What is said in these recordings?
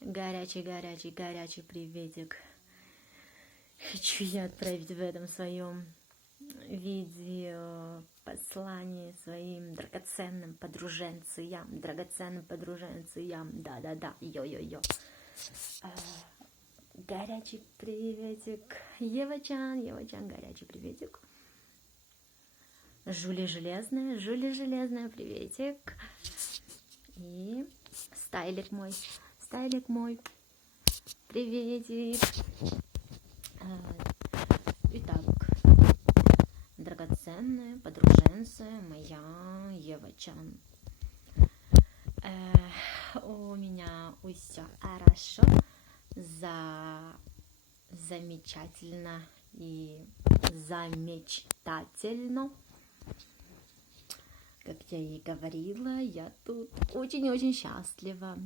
Горячий приветик. Хочу я отправить в этом своем видео послание своим драгоценным подруженцам. Да-да-да, йо-йо-йо. Горячий приветик. Ева-чан, горячий приветик. Жули железная, приветик. И стайлик мой, приветик. Итак, драгоценная подруженца моя Ева-чан. У меня все хорошо, замечательно и замечтательно. Как я и говорила, я тут очень-очень счастлива.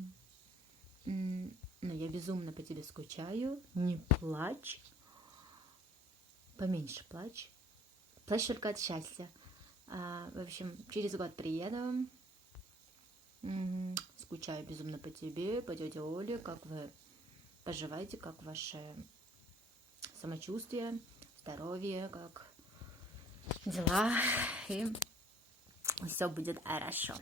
Но я безумно по тебе скучаю. Не плачь. Поменьше плачь. Плачь только от счастья. В общем, через год приеду. Скучаю безумно по тебе, по тете Оле. Как вы поживаете, как ваше самочувствие, здоровье, как дела. И все будет хорошо.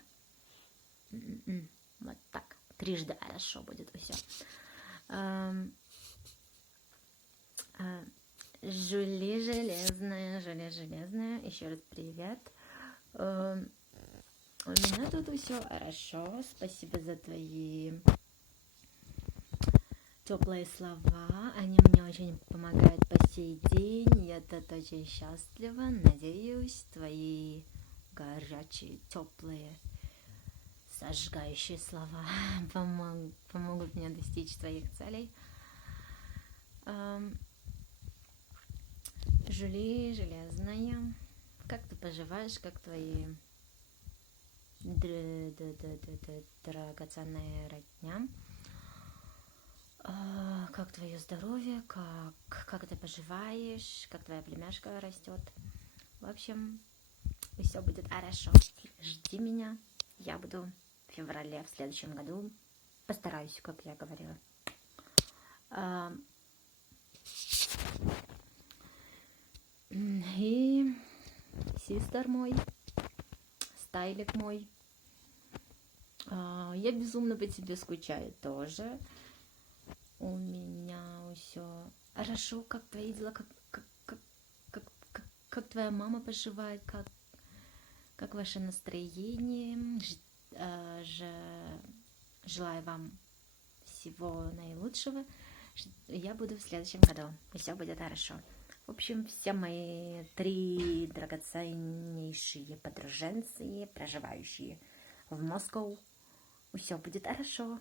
Вот так. Трижды хорошо будет все. Жули железная. Еще раз привет. У меня тут все хорошо. Спасибо за твои теплые слова. Они мне очень помогают по сей день. Я тут очень счастлива. Надеюсь, твои горячие, теплые, зажигающие слова помогут мне достичь твоих целей. Жули железная, как ты поживаешь, как твои драгоценная родня, как твое здоровье, как ты поживаешь, как твоя племяшка растет. В общем, все будет хорошо. Жди меня. Я буду в феврале в следующем году. Постараюсь, как я говорила. И систер мой, стайлик мой. Я безумно по тебе скучаю тоже. У меня все хорошо. Как твои дела? Как твоя мама поживает? Как ваше настроение? Желаю вам всего наилучшего. Я буду в следующем году. И все будет хорошо. В общем, все мои 3 драгоценнейшие подруженцы, проживающие в Москве, все будет хорошо.